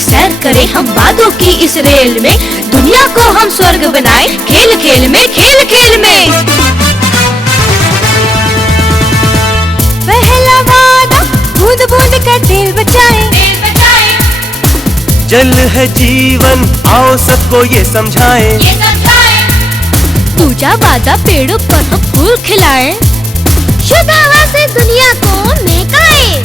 सैर करें हम बातों की इस रेल में, दुनिया को हम स्वर्ग बनाए खेल खेल में, खेल खेल में। पहला वादा बूंद बूंद का तेल बचाए, जल है जीवन आओ सबको ये समझाएं। दूजा वादा पेड़ों पर हम फूल खिलाएं, शुद्ध हवा से दुनिया को महकाए।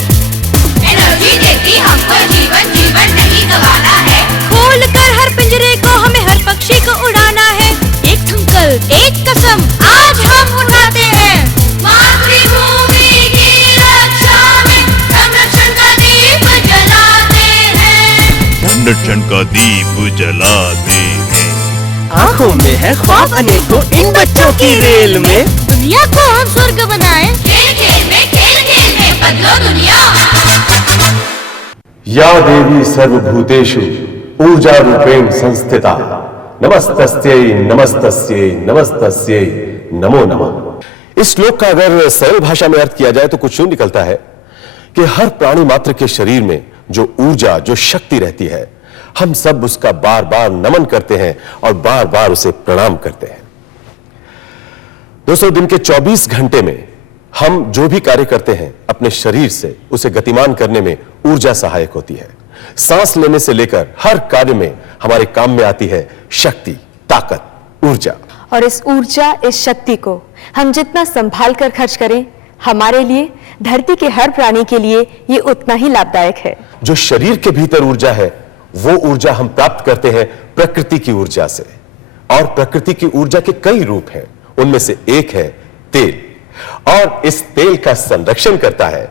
एनर्जी देती हमको जीवन, जीवन नहीं गवाना है। खोल कर हर पिंजरे को हमें हर पक्षी को उड़ाना है। एक संकल्प एक कसम आज हम उठाते हैं, मातृभूमि की रक्षा में संरक्षण का दीप जलाते हैं। संरक्षण का दीप जलाते हैं। आँखों में है ख्वाब अनेकों इन बच्चों की रेल में, दुनिया को हम स्वर्ग बनाए खेल खेल में, खेल खेल में बदलो दुनिया। या देवी सर्वभूतेषु ऊर्जा रूपेण संस्थिता, नमस्तस्यै नमस्तस्यै नमस्तस्यै नमो नमः। इस श्लोक का अगर सरल भाषा में अर्थ किया जाए तो कुछ यूं निकलता है कि हर प्राणी मात्र के शरीर में जो ऊर्जा, जो शक्ति रहती है, हम सब उसका बार बार नमन करते हैं और बार बार उसे प्रणाम करते हैं। दोस्तों, दिन के 24 घंटे में हम जो भी कार्य करते हैं अपने शरीर से, उसे गतिमान करने में ऊर्जा सहायक होती है। सांस लेने से लेकर हर कार्य में हमारे काम में आती है शक्ति, ताकत, ऊर्जा। और इस ऊर्जा, इस शक्ति को हम जितना संभाल कर खर्च करें, हमारे लिए, धरती के हर प्राणी के लिए ये उतना ही लाभदायक है। जो शरीर के भीतर ऊर्जा है, वो ऊर्जा हम प्राप्त करते हैं प्रकृति की ऊर्जा से। और प्रकृति की ऊर्जा के कई रूप हैं, उनमें से एक है तेल, और इस तेल का संरक्षण करता है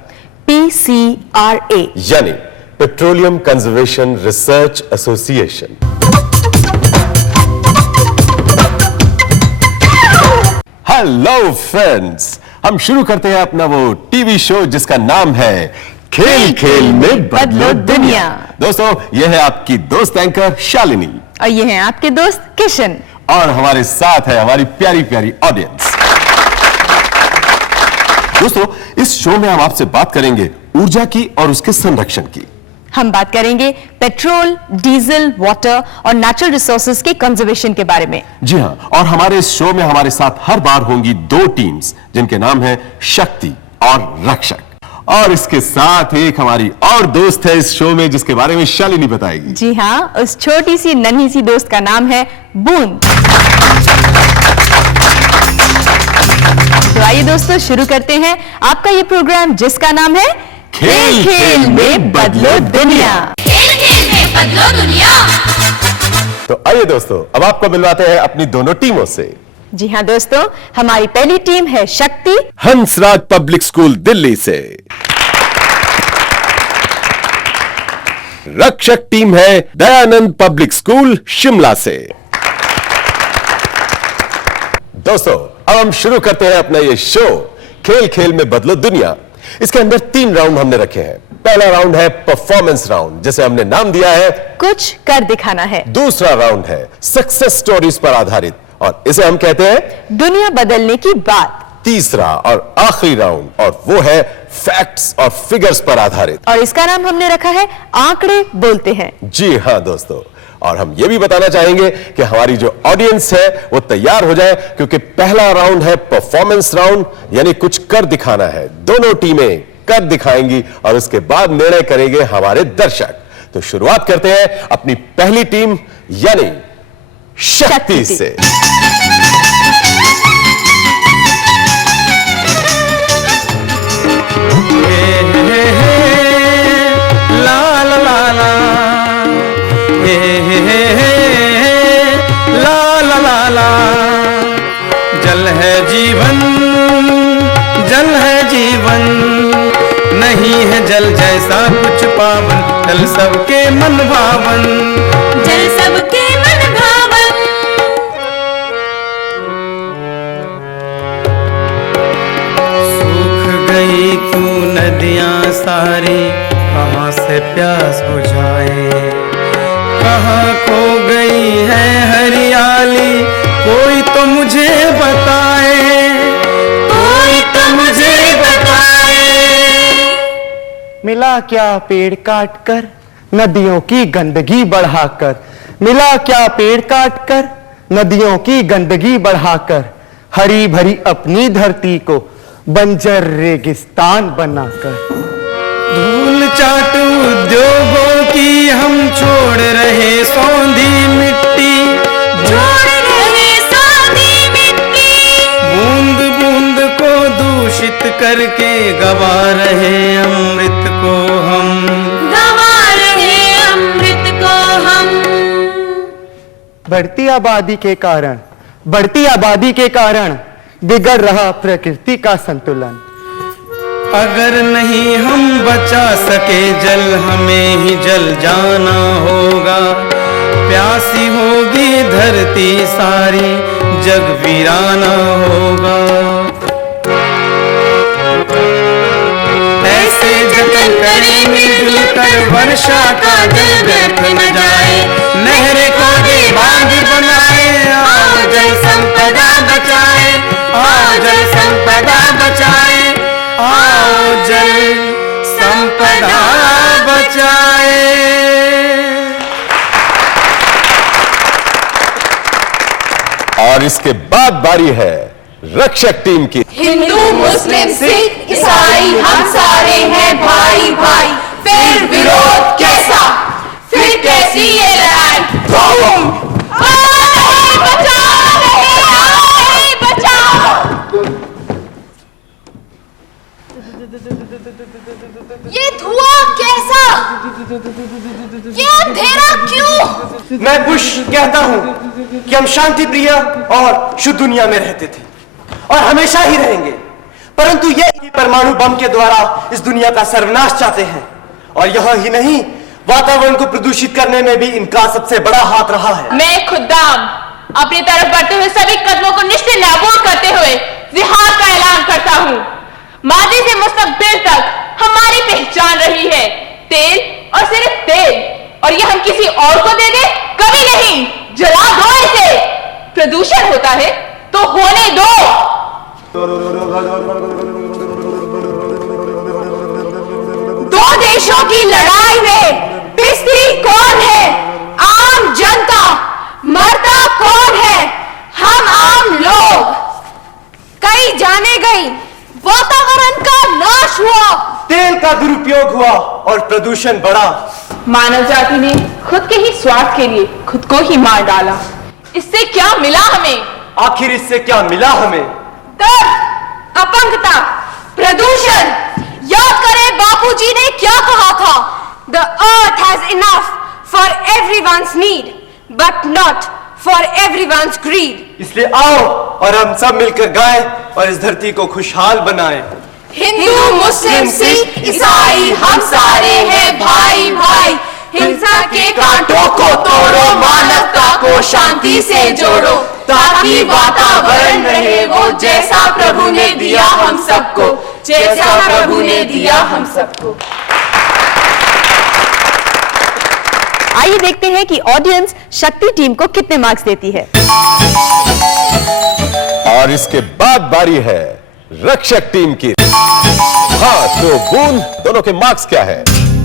PCRA, यानी petroleum conservation research association. Hello friends, हम शुरू करते हैं अपना वो टीवी शो जिसका नाम है खेल खेल में बदलो दुनिया। दोस्तों, यह है आपकी दोस्त एंकर शालिनी, और ये हैं आपके दोस्त किशन, और हमारे साथ है हमारी प्यारी प्यारी ऑडियंस। दोस्तों, इस शो में हम आपसे बात करेंगे ऊर्जा की और उसके संरक्षण की। हम बात करेंगे पेट्रोल, डीजल, वाटर और नेचुरल रिसोर्सेज के कंजर्वेशन के बारे में। जी हां, और हमारे इस शो में हमारे साथ हर बार होंगी दो टीम्स जिनके नाम है शक्ति और रक्षक। और इसके साथ एक हमारी और दोस्त है इस शो में जिसके बारे में शालिनी बताएगी। जी हाँ, उस छोटी सी नन्ही सी दोस्त का नाम है बूंद। तो आइए दोस्तों, शुरू करते हैं आपका ये प्रोग्राम जिसका नाम है खेल खेल में बदलो दुनिया। खेल खेल में बदलो दुनिया। तो आइए दोस्तों, अब आपको मिलवाते हैं अपनी दोनों टीमों से। जी हाँ दोस्तों, हमारी पहली टीम है शक्ति, हंसराज पब्लिक स्कूल दिल्ली से। रक्षक टीम है दयानंद पब्लिक स्कूल शिमला से। दोस्तों, अब हम शुरू करते हैं अपना ये शो खेल खेल में बदलो दुनिया। इसके अंदर 3 राउंड हमने रखे हैं। पहला राउंड है परफॉर्मेंस राउंड, जिसे हमने नाम दिया है कुछ कर दिखाना है। दूसरा राउंड है सक्सेस स्टोरीज पर आधारित, और इसे हम कहते हैं दुनिया बदलने की बात। तीसरा और आखिरी राउंड, और वो है फैक्ट्स और फिगर्स पर आधारित, और इसका नाम हमने रखा है आंकड़े बोलते हैं। जी हां दोस्तों, और हम ये भी बताना चाहेंगे कि हमारी जो ऑडियंस है वो तैयार हो जाए, क्योंकि पहला राउंड है परफॉर्मेंस राउंड, यानी कुछ कर दिखाना है। दोनों टीमें कर दिखाएंगी और उसके बाद निर्णय करेंगे हमारे दर्शक। तो शुरुआत करते हैं अपनी पहली टीम यानी शक्ति से। जल है जीवन, जल है जीवन, नहीं है जल जैसा कुछ पावन, जल सबके मन भावन, जल सबके मन भावन। सूख गई क्यों नदियां सारी, कहाँ से प्यास बुझाए, कहाँ खो गई है हरियाली, कोई तो मुझे बताए, कोई तो मुझे बताए। मिला क्या पेड़ काट कर नदियों की गंदगी बढ़ाकर। मिला क्या पेड़ काट कर, नदियों की गंदगी बढ़ाकर, हरी भरी अपनी धरती को बंजर रेगिस्तान बनाकर। धूल चाट उद्योगों की हम छोड़ रहे सौंधी मिट्टी, छोड़ रहे सौंधी मिट्टी, बूंद बूंद को दूषित करके गवा रहे अमृत को हम, गवा रहे अमृत को हम। बढ़ती आबादी के कारण बिगड़ रहा प्रकृति का संतुलन। अगर नहीं हम बचा सके जल, हमें ही जल जाना होगा। प्यासी होगी धरती सारी, जग वीराना होगा। ऐसे जतन करें मिलजुल कर, वर्षा का जल व्यर्थ न जाए। नहरें खोदे बांध बनाए, आओ जल संपदा बचाए, आओ जल संपदा बचाए, आओ जल संपदा बचाए। और इसके बाद बारी है रक्षक टीम की। हिंदू मुस्लिम सिख ईसाई हम सारे हैं भाई भाई, फिर विरोध कैसा, फिर कैसी ये लड़ाई। बूम! बचाओ नहीं, बचाओ। ये धुआं कैसा, ये अंधेरा क्यों? मैं बुश कहता हूं कि हम शांति प्रिय और शुद्ध दुनिया में रहते थे और हमेशा ही रहेंगे, परंतु ये परमाणु बम के द्वारा इस दुनिया का सर्वनाश चाहते हैं। और यह ही नहीं, वातावरण को प्रदूषित करने में भी इनका सबसे बड़ा हाथ रहा है। मैं खुदाम अपनी तरफ बढ़ते हुए सभी कदमों को निश्चित नाबूद करते हुए जिहाद का ऐलान करता हूँ। माजी से मुस्तकबिल तक हमारी पहचान रही है तेल और सिर्फ तेल, और ये हम किसी और को दे दे कभी नहीं। जला दो इसे, प्रदूषण होता है तो होने दो। दो देशों की लड़ाई में पिसती कौन है? आम जनता। मरता कौन है? हम आम लोग। कई जाने गई, वातावरण का नाश हुआ, तेल का दुरुपयोग हुआ और प्रदूषण बढ़ा। मानव जाति ने खुद के ही स्वार्थ के लिए खुद को ही मार डाला। इससे क्या मिला हमें? आखिर इससे क्या मिला हमें? दर्द, अपंगता, प्रदूषण। याद करें बापूजी ने क्या कहा था? The earth has enough for everyone's need, but not for everyone's greed. इसलिए आओ और हम सब मिलकर गाएं और इस धरती को खुशहाल बनाएं। हिंदू मुस्लिम सिख ईसाई हम सारे हैं भाई भाई, हिंसा के कांटों को तोड़ो, मानवता को शांति से जोड़ो, ताकि वातावरण रहे वो जैसा प्रभु ने दिया हम सबको, जैसा प्रभु ने दिया हम सबको। आइए देखते हैं कि ऑडियंस शक्ति टीम को कितने मार्क्स देती है। और इसके बाद बारी है रक्षक टीम की। हाँ, तो बूंद दोनों के मार्क्स क्या है?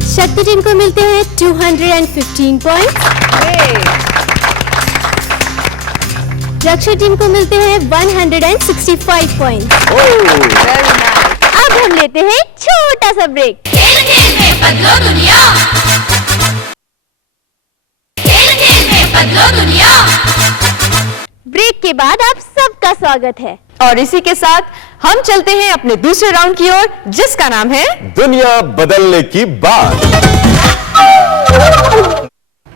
शक्ति टीम को मिलते हैं 215 पॉइंट्स, रक्षक टीम को मिलते हैं 165 पॉइंट्स। अब हम लेते हैं छोटा सा ब्रेक। खेल खेल में बदलो दुनिया, खेल खेल में बदलो दुनिया। ब्रेक के बाद आप सबका स्वागत है और इसी के साथ हम चलते हैं अपने दूसरे राउंड की ओर, जिसका नाम है दुनिया बदलने की बात।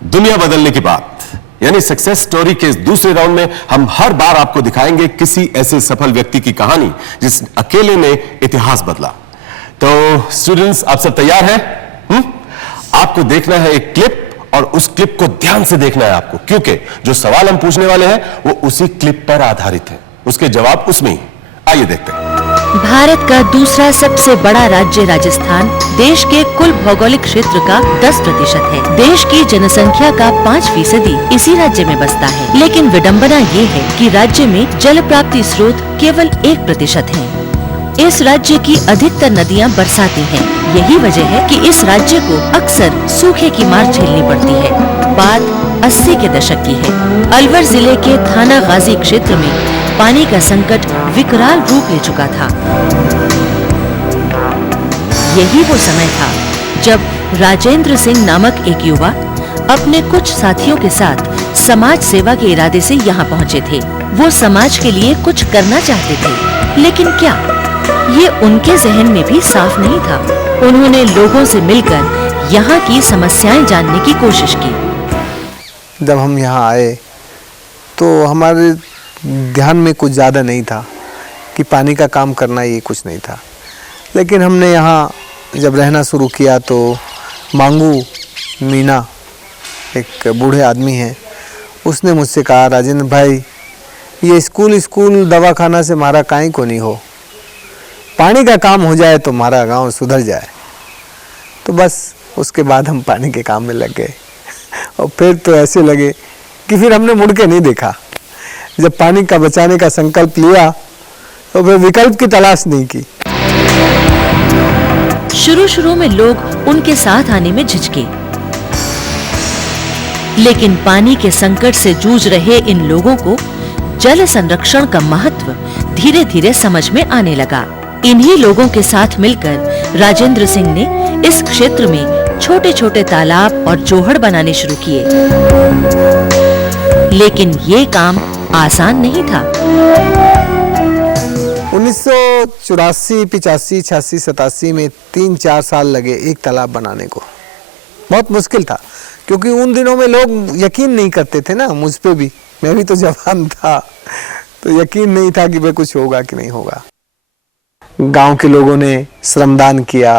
दुनिया बदलने की बात यानी सक्सेस स्टोरी के इस दूसरे राउंड में हम हर बार आपको दिखाएंगे किसी ऐसे सफल व्यक्ति की कहानी जिस अकेले ने इतिहास बदला। तो स्टूडेंट्स, आप सब तैयार हैं? आपको देखना है एक क्लिप और उस क्लिप को ध्यान से देखना है आपको, क्योंकि जो सवाल हम पूछने वाले हैं वो उसी क्लिप पर आधारित है, उसके जवाब उसमें ही। आइए देखते हैं। भारत का दूसरा सबसे बड़ा राज्य राजस्थान देश के कुल भौगोलिक क्षेत्र का 10% है। देश की जनसंख्या का 5% इसी राज्य में बसता है, लेकिन विडंबना ये है कि राज्य में जल प्राप्ति स्रोत केवल 1% है। इस राज्य की अधिकतर नदियां बरसाती हैं। यही वजह है कि इस राज्य को अक्सर सूखे की मार झेलनी पड़ती है। बात 80 के दशक की है। अलवर जिले के थाना गाजी क्षेत्र में पानी का संकट विकराल रूप ले चुका था। यही वो समय था जब राजेंद्र सिंह नामक एक युवा अपने कुछ साथियों के साथ समाज सेवा के इरादे से यहाँ पहुँचे थे। वो समाज के लिए कुछ करना चाहते थे, लेकिन क्या, ये उनके जहन में भी साफ नहीं था। उन्होंने लोगों से मिलकर यहाँ की समस्याएं जानने की कोशिश की। जब हम यहाँ आए तो हमारे ध्यान में कुछ ज़्यादा नहीं था कि पानी का काम करना ये कुछ नहीं था, लेकिन हमने यहाँ जब रहना शुरू किया तो मांगू मीना एक बूढ़े आदमी हैं, उसने मुझसे कहा, राजेंद्र भाई, ये स्कूल दवाखाना से हमारा काई को नहीं हो, पानी का काम हो जाए तो हमारा गांव सुधर जाए। तो बस उसके बाद हम पानी के काम में लग गए और फिर तो ऐसे लगे कि फिर हमने मुड़ के नहीं देखा। जब पानी का बचाने का संकल्प लिया तो फिर विकल्प की तलाश नहीं की। शुरू में लोग उनके साथ आने में झिझके, लेकिन पानी के संकट से जूझ रहे इन लोगों को जल संरक्षण का महत्व धीरे धीरे समझ में आने लगा। इन्हीं लोगों के साथ मिलकर राजेंद्र सिंह ने इस क्षेत्र में छोटे छोटे तालाब और जोहड़ बनाने शुरू किए, लेकिन ये काम आसान नहीं था। 1984, 85, 86, 87 में 3-4 साल लगे एक तालाब बनाने को। बहुत मुश्किल था, क्योंकि उन दिनों में लोग यकीन नहीं करते थे ना, मुझ पे भी। मैं भी तो जवान था, तो यकीन नहीं था कि भाई कुछ होगा कि नहीं होगा। गांव के लोगों ने श्रमदान किया,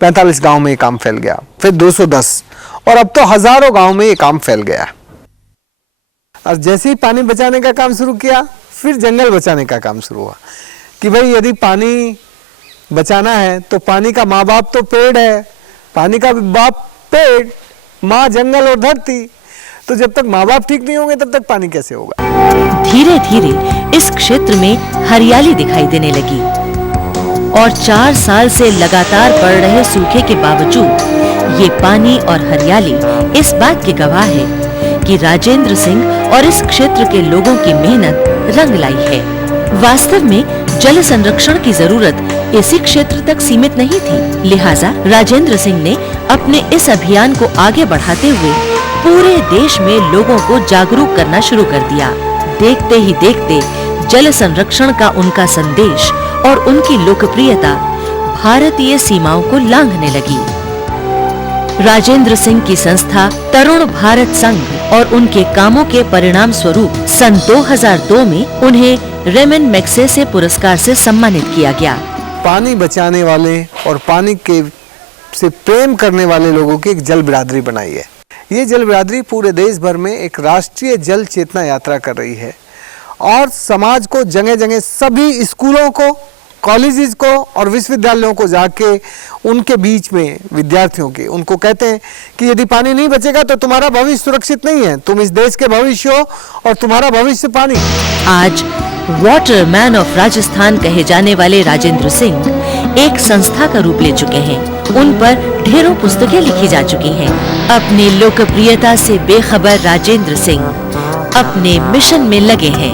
45 गांव में ये काम फैल गया, फिर 210, और अब तो हजारों गांव में ये काम फैल गया। और जैसे ही पानी बचाने का काम शुरू किया, फिर जंगल बचाने का काम शुरू हुआ कि भाई यदि पानी बचाना है तो पानी का माँ बाप तो पेड़ है, पानी का बाप पेड़, माँ जंगल और धरती। तो जब तक माँ बाप ठीक नहीं होंगे तब तक पानी कैसे होगा। धीरे धीरे इस क्षेत्र में हरियाली दिखाई देने लगी और 4 साल से लगातार पड़ रहे सूखे के बावजूद ये पानी और हरियाली इस बात के गवाह है कि राजेंद्र सिंह और इस क्षेत्र के लोगों की मेहनत रंग लाई है। वास्तव में जल संरक्षण की जरूरत इसी क्षेत्र तक सीमित नहीं थी, लिहाजा राजेंद्र सिंह ने अपने इस अभियान को आगे बढ़ाते हुए पूरे देश में लोगों को जागरूक करना शुरू कर दिया। देखते ही देखते जल संरक्षण का उनका संदेश और उनकी लोकप्रियता भारतीय सीमाओं को लांघने लगी। राजेंद्र सिंह की संस्था तरुण भारत संघ और उनके कामों के परिणाम स्वरूप सन 2002 में उन्हें रेमन मैग्सेसे पुरस्कार से सम्मानित किया गया। पानी बचाने वाले और पानी के से प्रेम करने वाले लोगों की एक जल बिरादरी बनाई है। ये जल बिरादरी पूरे देश भर में एक राष्ट्रीय जल चेतना यात्रा कर रही है और समाज को जगह जगह सभी स्कूलों को, कॉलेजेस को और विश्वविद्यालयों को जाके उनके बीच में विद्यार्थियों के उनको कहते हैं कि यदि पानी नहीं बचेगा तो तुम्हारा भविष्य सुरक्षित नहीं है, तुम इस देश के भविष्य हो और तुम्हारा भविष्य पानी। आज वाटर मैन ऑफ राजस्थान कहे जाने वाले राजेंद्र सिंह एक संस्था का रूप ले चुके हैं। उन पर ढेरों पुस्तकें लिखी जा चुकी हैं। अपनी लोकप्रियता से बेखबर राजेंद्र सिंह अपने मिशन में लगे हैं।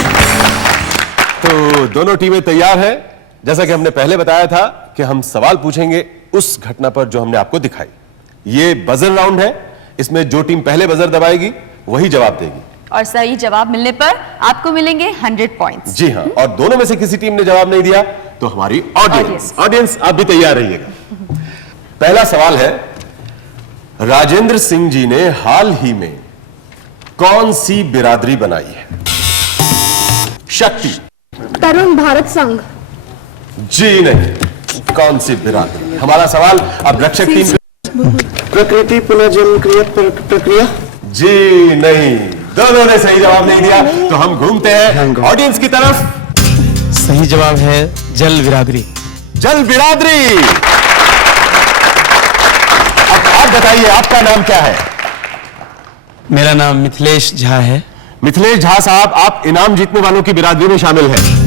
तो दोनों टीमें तैयार हैं। जैसा कि हमने पहले बताया था कि हम सवाल पूछेंगे उस घटना पर जो हमने आपको दिखाई। ये बजर राउंड है, इसमें जो टीम पहले बजर दबाएगी वही जवाब देगी और सही जवाब मिलने पर आपको मिलेंगे 100 पॉइंट्स। जी हाँ, और दोनों में से किसी टीम ने जवाब नहीं दिया तो हमारी ऑडियंस आप भी तैयार रहिएगा। पहला सवाल है, राजेंद्र सिंह जी ने हाल ही में कौन सी बिरादरी बनाई है? शक्ति। तरुण भारत संघ। जी नहीं, कौन सी बिरादरी? हमारा सवाल अब रक्षक टीम। प्रकृति पुनर्जन्म प्रक्रिया। जी नहीं, दोनों ने सही जवाब नहीं दिया। तो हम घूमते हैं ऑडियंस की तरफ। सही जवाब है जल बिरादरी। जल बिरादरी। अब आप बताइए, आपका नाम क्या है? मेरा नाम मिथिलेश झा है। मिथिलेश झा साहब, आप इनाम जीतने वालों की बिरादरी में शामिल हैं।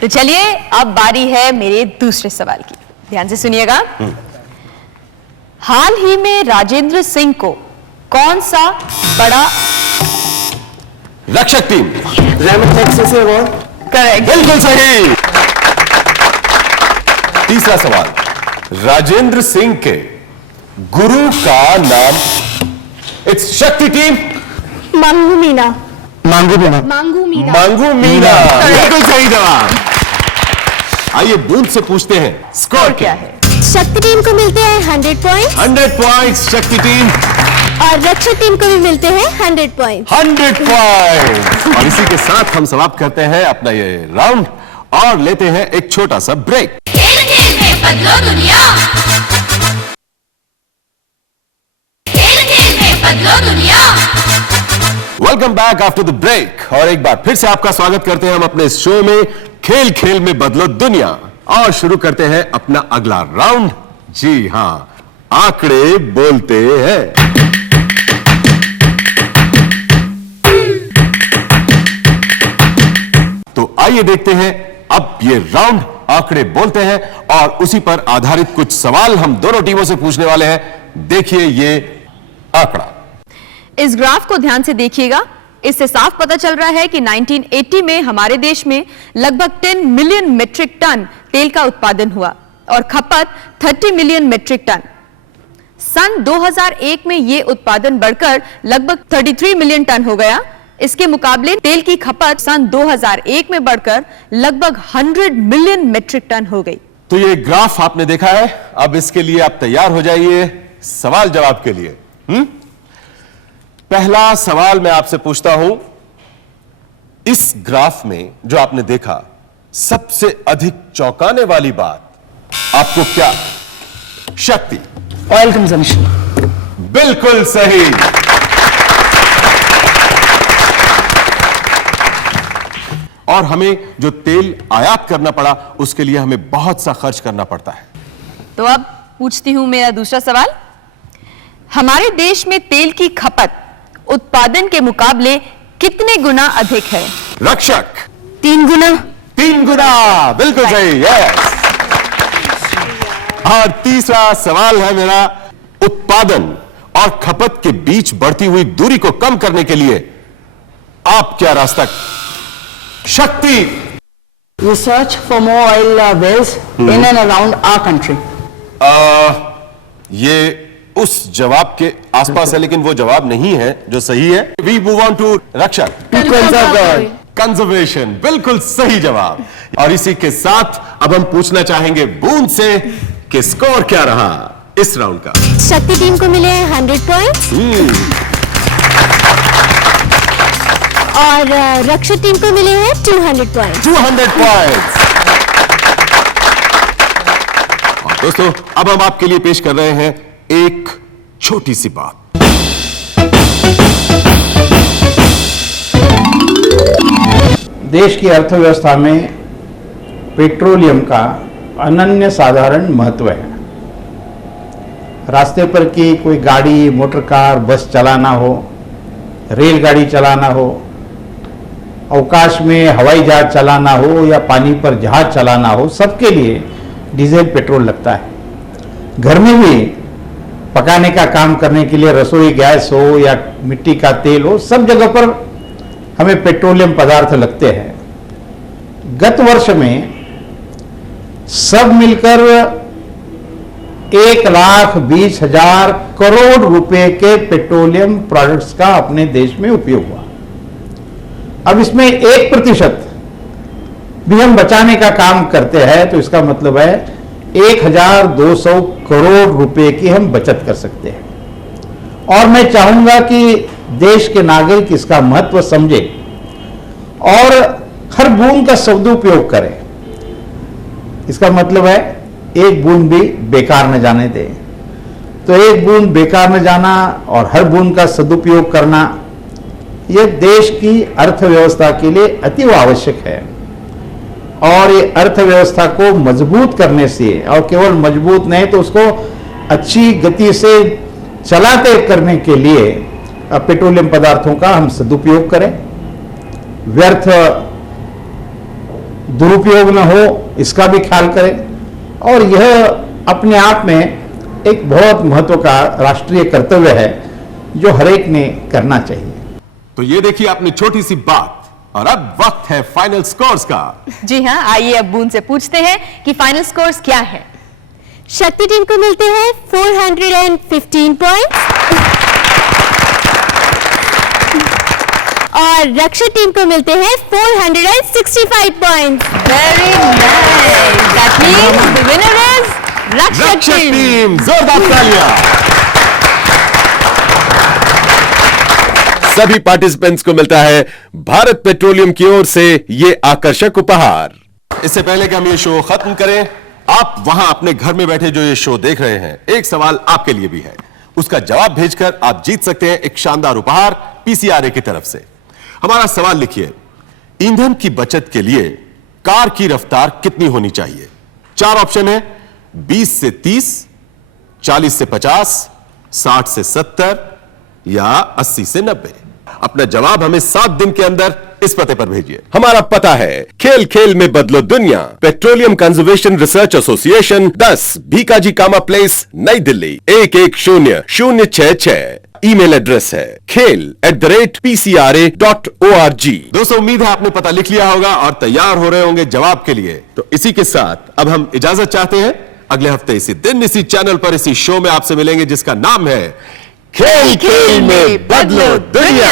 तो चलिए अब बारी है मेरे दूसरे सवाल की, ध्यान से सुनिएगा। हाल ही में राजेंद्र सिंह को कौन सा बड़ा रक्षक टीम रहमत मैग्सेसे अवार्ड। करेक्ट, बिल्कुल सही। तीसरा सवाल, राजेंद्र सिंह के गुरु का नाम। इट्स शक्ति टीम। मांगू मीना। मांगू बिना मांगू मीरा। मांगू मीना, बिल्कुल सही जवाब। आइए बूंद से पूछते हैं स्कोर क्या है। शक्ति टीम को मिलते हैं 100 पॉइंट 100 पॉइंट्स शक्ति टीम, और रक्षक टीम को भी मिलते हैं 100 पॉइंट। 100 पॉइंट्स। और इसी के साथ हम समाप्त करते हैं अपना ये राउंड और लेते हैं एक छोटा सा ब्रेक। खेल खेल में बदलो दुनिया, खेल खेल में बदलो दुनिया। Welcome back after the break. और एक बार फिर से आपका स्वागत करते हैं हम अपने इस शो में खेल खेल में बदलो दुनिया, और शुरू करते हैं अपना अगला राउंड। जी हां, आंकड़े बोलते हैं। तो आइए देखते हैं अब ये राउंड आंकड़े बोलते हैं, और उसी पर आधारित कुछ सवाल हम दोनों टीमों से पूछने वाले हैं। देखिए ये आंकड़ा। इस ग्राफ को ध्यान से देखिएगा, इससे साफ पता चल रहा है कि 1980 में हमारे देश में लगभग 10 मिलियन मीट्रिक टन तेल का उत्पादन हुआ और खपत 30 मिलियन मीट्रिक टन। सन 2001 में यह उत्पादन बढ़कर लगभग 33 मिलियन टन हो गया। इसके मुकाबले तेल की खपत सन 2001 में बढ़कर लगभग 100 मिलियन मीट्रिक टन हो गई। तो ये ग्राफ आपने देखा है, अब इसके लिए आप तैयार हो जाइए सवाल जवाब के लिए। पहला सवाल मैं आपसे पूछता हूं, इस ग्राफ में जो आपने देखा सबसे अधिक चौंकाने वाली बात आपको क्या? शक्ति। Oil consumption. बिल्कुल सही। और हमें जो तेल आयात करना पड़ा उसके लिए हमें बहुत सा खर्च करना पड़ता है। तो अब पूछती हूं मेरा दूसरा सवाल। हमारे देश में तेल की खपत उत्पादन के मुकाबले कितने गुना अधिक है? रक्षक। 3 गुना। 3 गुना, बिल्कुल सही। यस। और तीसरा सवाल है मेरा, उत्पादन और खपत के बीच बढ़ती हुई दूरी को कम करने के लिए आप क्या रास्ता? शक्ति। Research for more oil wells in and around our country. ये उस जवाब के आसपास है, लेकिन वो जवाब नहीं है जो सही है। वी मूव ऑन टू रक्षक। कंजर्वेशन, बिल्कुल सही जवाब। और इसी के साथ अब हम पूछना चाहेंगे बूंद से कि स्कोर क्या रहा इस राउंड का। शक्ति टीम को मिले हैं 100 पॉइंट्स और रक्षक टीम को मिले हैं 200 पॉइंट्स। 200 पॉइंट्स। दोस्तों अब हम आपके लिए पेश कर रहे हैं एक छोटी सी बात। देश की अर्थव्यवस्था में पेट्रोलियम का अनन्य साधारण महत्व है। रास्ते पर की कोई गाड़ी, मोटर कार, बस चलाना हो, रेलगाड़ी चलाना हो, अवकाश में हवाई जहाज चलाना हो या पानी पर जहाज चलाना हो, सबके लिए डीजल पेट्रोल लगता है। घर में भी पकाने का काम करने के लिए रसोई गैस हो या मिट्टी का तेल हो, सब जगह पर हमें पेट्रोलियम पदार्थ लगते हैं। गत वर्ष में सब मिलकर 1,20,000 करोड़ रुपए के पेट्रोलियम प्रोडक्ट्स का अपने देश में उपयोग हुआ। अब इसमें 1% भी हम बचाने का काम करते हैं तो इसका मतलब है 1,200 करोड़ रुपए की हम बचत कर सकते हैं। और मैं चाहूंगा कि देश के नागरिक इसका महत्व समझे और हर बूंद का सदुपयोग करें। इसका मतलब है एक बूंद भी बेकार न जाने दें। तो एक बूंद बेकार न जाना और हर बूंद का सदुपयोग करना, यह देश की अर्थव्यवस्था के लिए अति आवश्यक है। और ये अर्थव्यवस्था को मजबूत करने से, और केवल मजबूत नहीं तो उसको अच्छी गति से चलाते करने के लिए पेट्रोलियम पदार्थों का हम सदुपयोग करें। व्यर्थ दुरुपयोग न हो इसका भी ख्याल करें, और यह अपने आप में एक बहुत महत्व का राष्ट्रीय कर्तव्य है जो हर एक ने करना चाहिए। तो ये देखिए आपने छोटी सी बात, और अब वक्त है फाइनल स्कोर्स का। जी हाँ, आइए अब बूंद से पूछते हैं कि फाइनल स्कोर्स क्या है। शक्ति टीम को मिलते हैं 415 पॉइंट्स और रक्षक टीम को मिलते हैं 465 points. Very nice, that means the winner is रक्षक टीम। जोरदार तालियां। सभी पार्टिसिपेंट्स को मिलता है भारत पेट्रोलियम की ओर से ये आकर्षक उपहार। इससे पहले कि हम ये शो खत्म करें, आप वहां अपने घर में बैठे जो ये शो देख रहे हैं, एक सवाल आपके लिए भी है। उसका जवाब भेजकर आप जीत सकते हैं एक शानदार उपहार पीसीआरए की तरफ से। हमारा सवाल लिखिए, ईंधन की बचत के लिए कार की रफ्तार कितनी होनी चाहिए? 4 ऑप्शन है, 20 से 30, 40 से 50, 60 से 70 या 80 से 90। अपना जवाब हमें 7 दिन के अंदर इस पते पर भेजिए। हमारा पता है खेल खेल में बदलो दुनिया, petroleum conservation research association, 10 Bhikaji Cama place, New Delhi 110066। Email address है khel@pcra.org। दोस्तों, उम्मीद है आपने पता लिख लिया होगा और तैयार हो रहे होंगे जवाब के लिए। तो इसी के साथ अब हम इजाजत चाहते हैं। अगले हफ्ते इसी दिन इसी चैनल पर इसी शो में आपसे मिलेंगे जिसका नाम है खेल खेल में बदलो दुनिया।